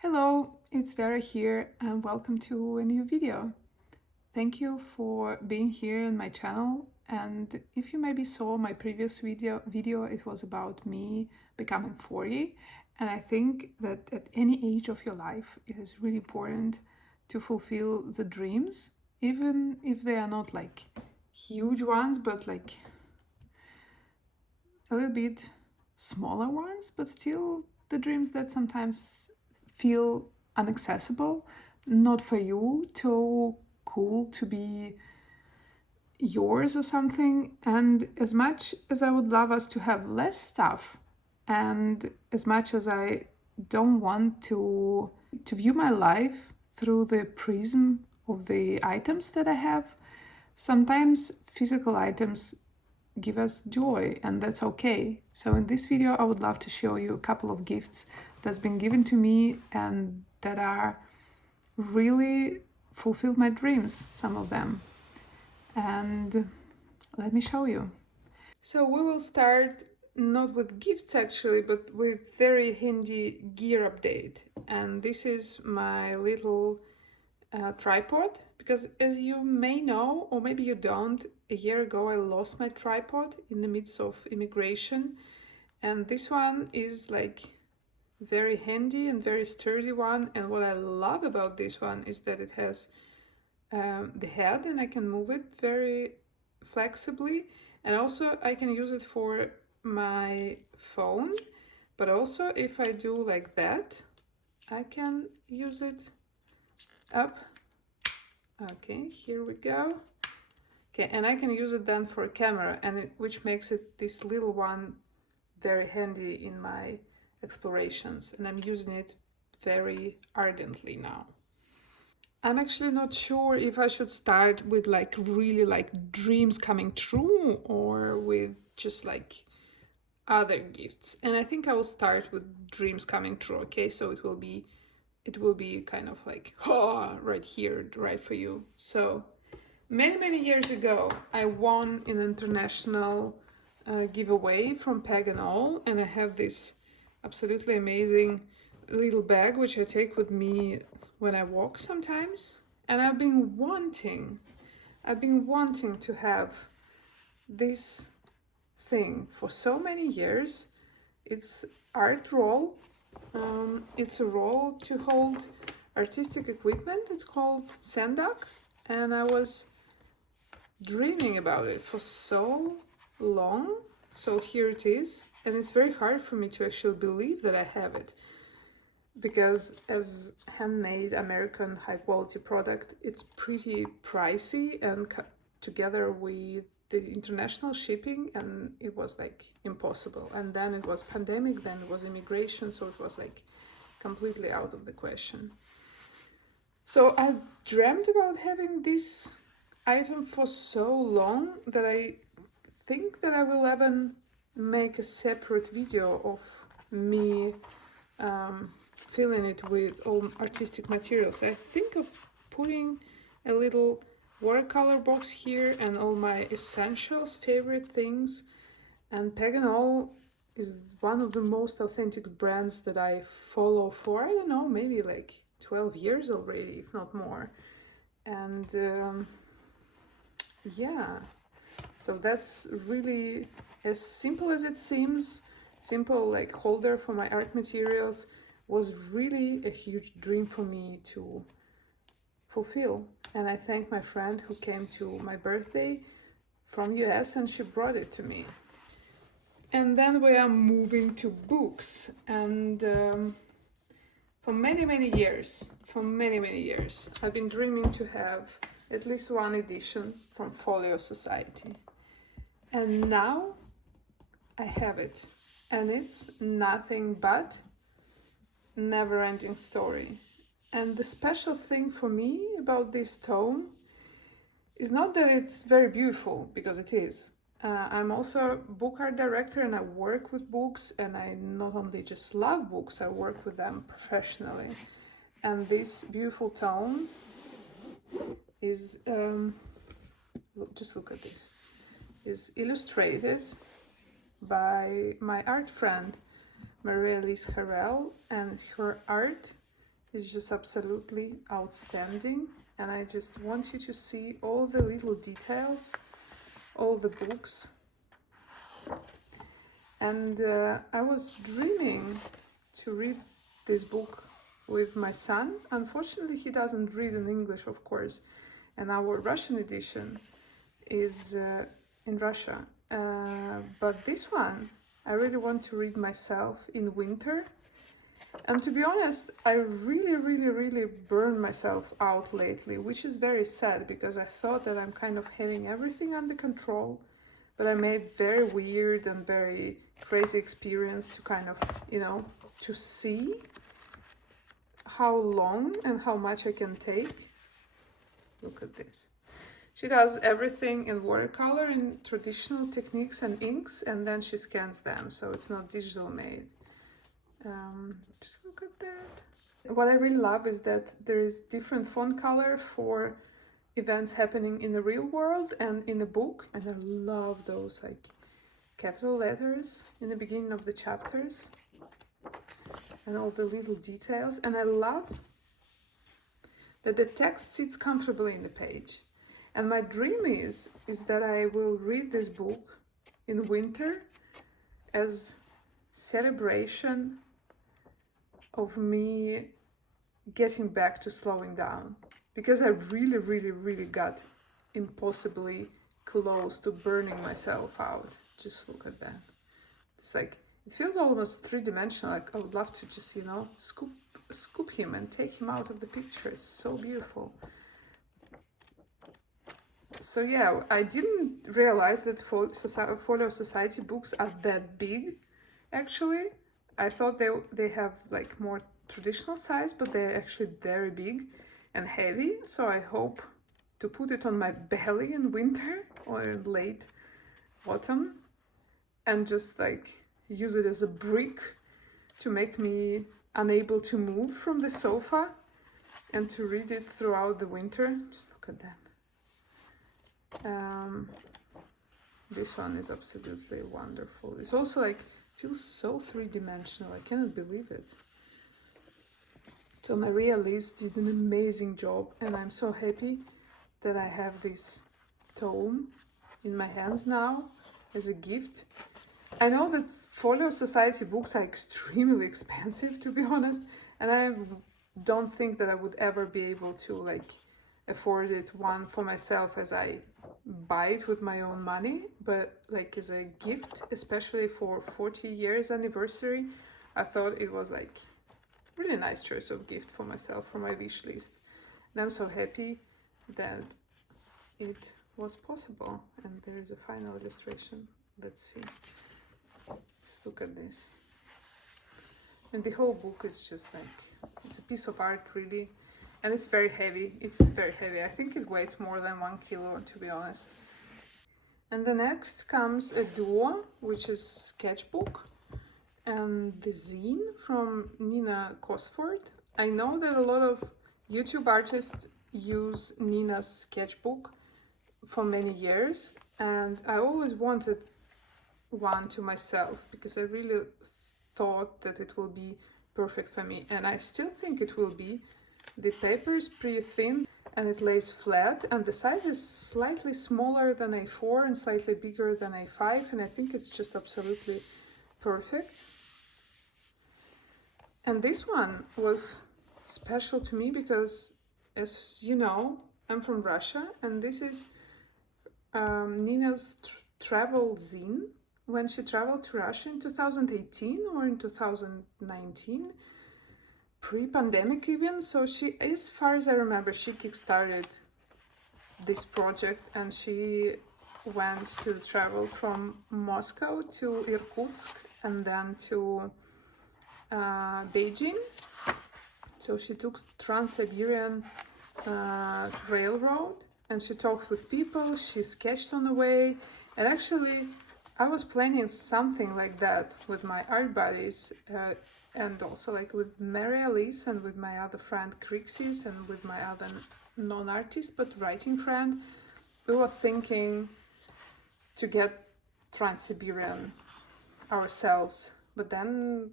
Hello, it's Vera here and welcome to a new video. Thank you for being here on my channel, and if you maybe saw my previous video, it was about me becoming 40, and I think that at any age of your life it is really important to fulfill the dreams, even if they are not like huge ones, but like a little bit smaller ones, but still the dreams that sometimes feel inaccessible, not for you, too cool to be yours or something. And as much as I would love us to have less stuff, and as much as I don't want to view my life through the prism of the items that I have, sometimes physical items give us joy, and that's okay. So in this video I would love to show you a couple of gifts that's been given to me and that are really fulfilled my dreams, some of them. And let me show you. So we will start not with gifts actually, but with very handy gear update. And this is my little tripod, because as you may know, or maybe you don't, a year ago I lost my tripod in the midst of immigration, and this one is like very handy and very sturdy one. And what I love about this one is that it has the head, and I can move it very flexibly, and also I can use it for my phone, but also if I do like that I can use it up. Okay, here we go. Okay, and I can use it then for a camera, and which makes it this little one very handy in my explorations, and I'm using it very ardently now. I'm actually not sure if I should start with like really like dreams coming true or with just like other gifts. And I think I will start with dreams coming true. Okay, so it will be kind of like, oh, right here, right for you. So many years ago I won an international giveaway from Paganol, and I have this absolutely amazing little bag which I take with me when I walk sometimes. And I've been wanting to have this thing for so many years. It's art roll. It's a roll to hold artistic equipment. It's called Sendak, and I was dreaming about it for so long. So here it is, and it's very hard for me to actually believe that I have it, because as handmade American high quality product, it's pretty pricey, and together with the international shipping, and it was like impossible. And then it was pandemic, then it was immigration, so it was like completely out of the question. So I dreamt about having this item for so long that I think that I will even make a separate video of me filling it with all artistic materials. I think of putting a little watercolor box here and all my essentials, favorite things. And Paganol is one of the most authentic brands that I follow for, I don't know, maybe like 12 years already, if not more. And yeah, so that's really as simple as it seems. Simple like holder for my art materials was really a huge dream for me to fulfill. And I thank my friend who came to my birthday from US, and she brought it to me. And then we are moving to books, and for many years, I've been dreaming to have at least one edition from Folio Society. And now I have it, and it's nothing but never-ending story. And the special thing for me about this tome is not that it's very beautiful, because it is. I'm also a book art director, and I work with books, and I not only just love books, I work with them professionally. And this beautiful tome is, just look at this, is illustrated by my art friend Maria Elise Harrell, and her art is just absolutely outstanding. And I just want you to see all the little details, all the books. And I was dreaming to read this book with my son. Unfortunately, he doesn't read in English, of course, and our Russian edition is in Russia. But this one, I really want to read myself in winter. And to be honest, I really burned myself out lately, which is very sad because I thought that I'm kind of having everything under control, but I made very weird and very crazy experience to kind of, you know, to see how long and how much I can take. Look at this. She does everything in watercolor in traditional techniques and inks, and then she scans them, so it's not digital made. Just look at that. What I really love is that there is different font color for events happening in the real world and in the book, and I love those like capital letters in the beginning of the chapters and all the little details. And I love that the text sits comfortably in the page. And my dream is that I will read this book in winter as celebration of me getting back to slowing down, because I really got impossibly close to burning myself out. Just look at that. It's like, it feels almost three-dimensional. Like I would love to just, you know, scoop him and take him out of the picture. It's so beautiful. So yeah, I didn't realize that Folio Society books are that big, actually. I thought they have like more traditional size, but they're actually very big and heavy. So I hope to put it on my belly in winter or in late autumn and just like use it as a brick to make me unable to move from the sofa and to read it throughout the winter. Just look at that. This one is absolutely wonderful. It's also like feels so three-dimensional. I cannot believe it. So Maria Liz did an amazing job, and I'm so happy that I have this tome in my hands now as a gift. I know that Folio Society books are extremely expensive, to be honest, and I don't think that I would ever be able to like afford it one for myself as I buy it with my own money, but like as a gift, especially for 40 years anniversary, I thought it was like really nice choice of gift for myself, for my wish list. And I'm so happy that it was possible. And there is a final illustration. Let's see. Let's look at this. And the whole book is just like, it's a piece of art really. And it's very heavy. It's very heavy. I think it weighs more than 1 kilo, to be honest. And the next comes a duo, which is sketchbook, and the zine from Nina Cosford. I know that a lot of YouTube artists use Nina's sketchbook for many years, and I always wanted one to myself because I really thought that it will be perfect for me, and I still think it will be. The paper is pretty thin and it lays flat, and the size is slightly smaller than A4 and slightly bigger than A5, and I think it's just absolutely perfect. And this one was special to me because, as you know, I'm from Russia, and this is Nina's travel zine when she traveled to Russia in 2018 or in 2019. Pre-pandemic even, so she, as far as I remember, she kickstarted this project and she went to travel from Moscow to Irkutsk and then to Beijing. So she took Trans-Siberian Railroad and she talked with people, she sketched on the way, and actually I was planning something like that with my art buddies and also like with Mary Alice and with my other friend Crixis and with my other non-artist but writing friend. We were thinking to get Trans-Siberian ourselves, but then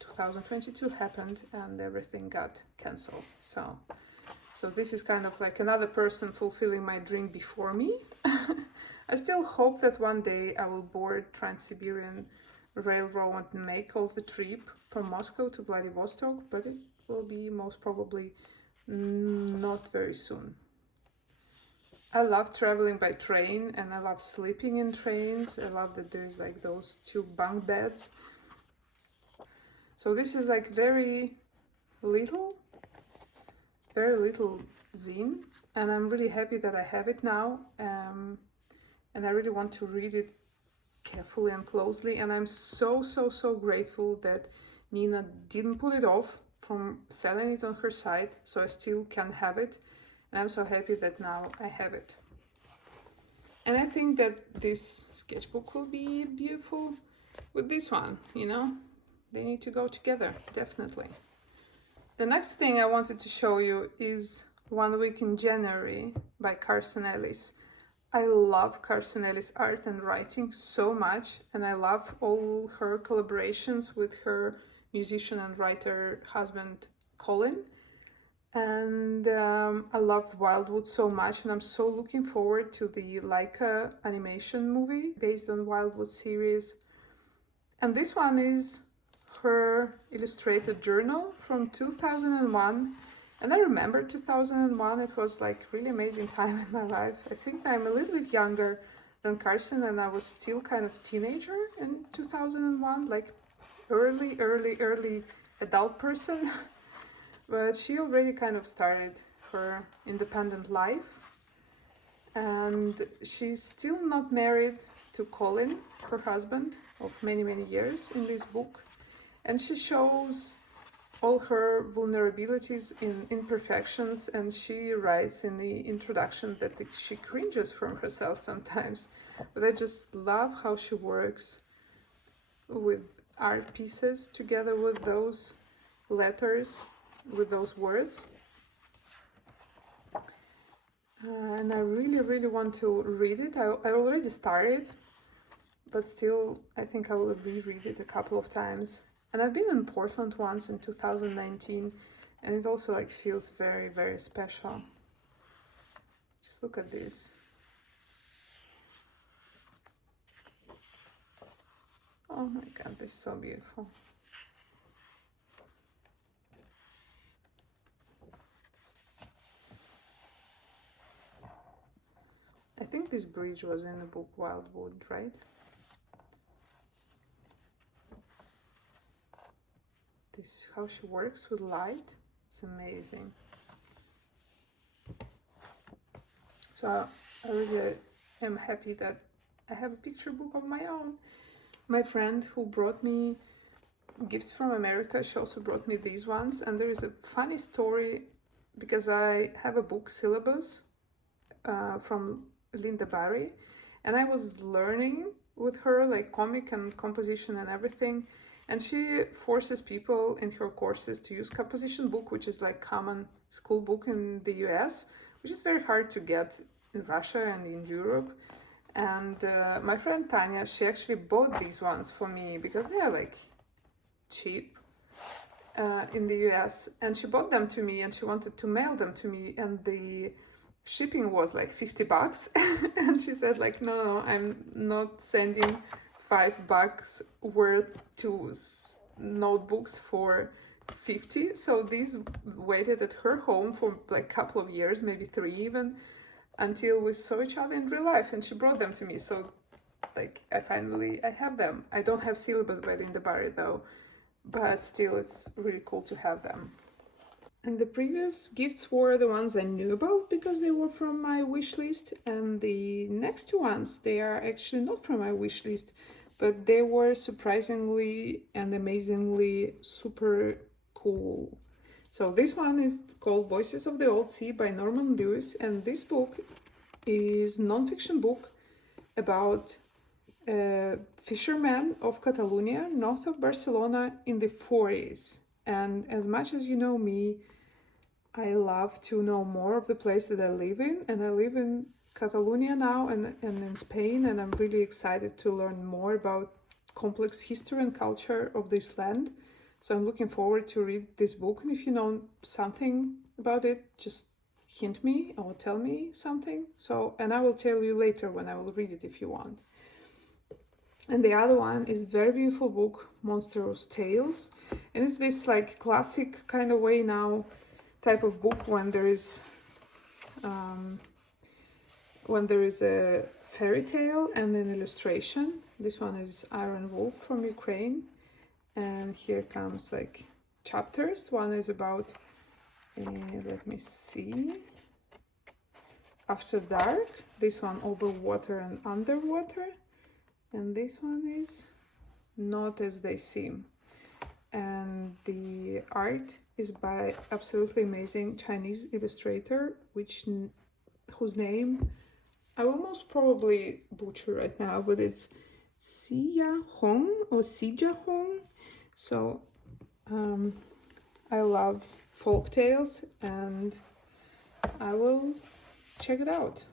2022 happened and everything got cancelled. So this is kind of like another person fulfilling my dream before me. I still hope that one day I will board Trans-Siberian Railroad and make all the trip from Moscow to Vladivostok, but it will be most probably not very soon. I love traveling by train and I love sleeping in trains. I love that there's like those 2 bunk beds. So this is like very little zine, and I'm really happy that I have it now, and I really want to read it carefully and closely, and I'm so grateful that Nina didn't put it off from selling it on her site, so I still can have it, and I'm so happy that now I have it. And I think that this sketchbook will be beautiful with this one, you know? They need to go together, definitely. The next thing I wanted to show you is One Week in January by Carson Ellis. I love Carson Ellis' art and writing so much, and I love all her collaborations with her musician and writer husband Colin. And I love Wildwood so much, and I'm so looking forward to the Laika animation movie based on Wildwood series. And this one is her illustrated journal from 2001. And I remember 2001, it was like really amazing time in my life. I think I'm a little bit younger than Carson, and I was still kind of teenager in 2001, like early adult person. But she already kind of started her independent life. And she's still not married to Colin, her husband, of many years in this book. And she shows all her vulnerabilities in imperfections, and she writes in the introduction that she cringes from herself sometimes. But I just love how she works with art pieces together with those letters, with those words. And I really want to read it. I already started, but still I think I will reread it a couple of times. And I've been in Portland once in 2019, and it also like feels very special. Just look at this. Oh my god, this is so beautiful. I think this bridge was in the book Wildwood, right? This, how she works with light, it's amazing. So I really am happy that I have a picture book of my own. My friend who brought me gifts from America, she also brought me these ones, and there is a funny story because I have a book syllabus from Linda Barry, and I was learning with her like comic and composition and everything. And she forces people in her courses to use composition book, which is like common school book in the US, which is very hard to get in Russia and in Europe. And my friend Tanya, she actually bought these ones for me because they are like cheap in the US. And she bought them to me and she wanted to mail them to me, and the shipping was like $50. And she said like, no, I'm not sending $5 worth to notebooks for 50. So these waited at her home for like a couple of years, maybe 3 even, until we saw each other in real life, and she brought them to me. So like I have them. I don't have syllabus by Linda Barry though, but still it's really cool to have them. And the previous gifts were the ones I knew about because they were from my wish list, and the next two ones, they are actually not from my wish list, but they were surprisingly and amazingly super cool. So this one is called Voices of the Old Sea by Norman Lewis, and this book is non-fiction book about fishermen of Catalonia, north of Barcelona in the 40s. And as much as you know me, I love to know more of the place that I live in, and I live in Catalonia now and in Spain, and I'm really excited to learn more about complex history and culture of this land. So I'm looking forward to read this book, and if you know something about it, just hint me or tell me something. So, and I will tell you later when I will read it if you want. And the other one is very beautiful book, Monstrous Tales, and it's this like classic kind of way now type of book when there is a fairy tale and an illustration. This one is Iron Wolf from Ukraine, and here comes like chapters. One is about let me see, After Dark. This one Over Water and Underwater, and this one is Not As They Seem. And the art is by absolutely amazing Chinese illustrator, whose name I will most probably butcher right now, but it's Xia Hong or Xija Hong. So I love folk tales, and I will check it out.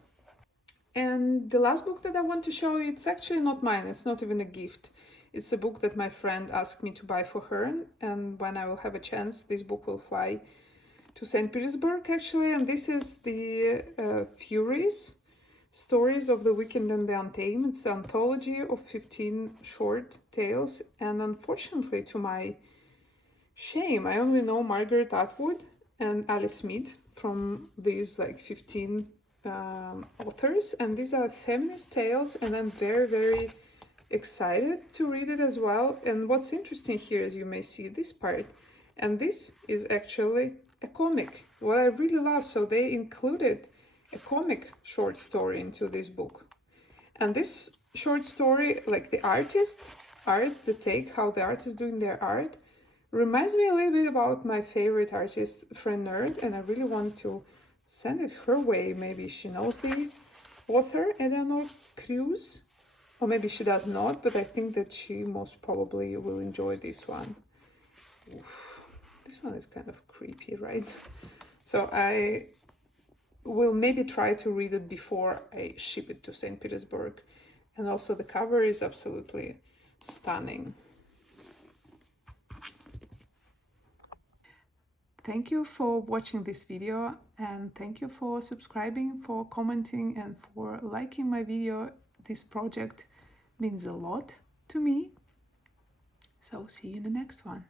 And the last book that I want to show you, it's actually not mine, it's not even a gift. It's a book that my friend asked me to buy for her, and when I will have a chance, this book will fly to St. Petersburg actually, and this is the Furies, Stories of the Wicked and the Untamed. It's an anthology of 15 short tales, and unfortunately, to my shame, I only know Margaret Atwood and Alice Smith from these like 15 authors, and these are feminist tales, and I'm very, very excited to read it as well. And what's interesting here is you may see this part, and this is actually a comic, what I really love. So they included a comic short story into this book, and this short story, like the art, the take, how the artist doing their art, reminds me a little bit about my favorite artist, Friend Nerd, and I really want to send it her way. Maybe she knows the author, Eleanor Cruz, or maybe she does not, but I think that she most probably will enjoy this one. Oof, this one is kind of creepy, right? So I will maybe try to read it before I ship it to St. Petersburg. And also the cover is absolutely stunning. Thank you for watching this video, and thank you for subscribing, for commenting, and for liking my video. This project means a lot to me. So see you in the next one.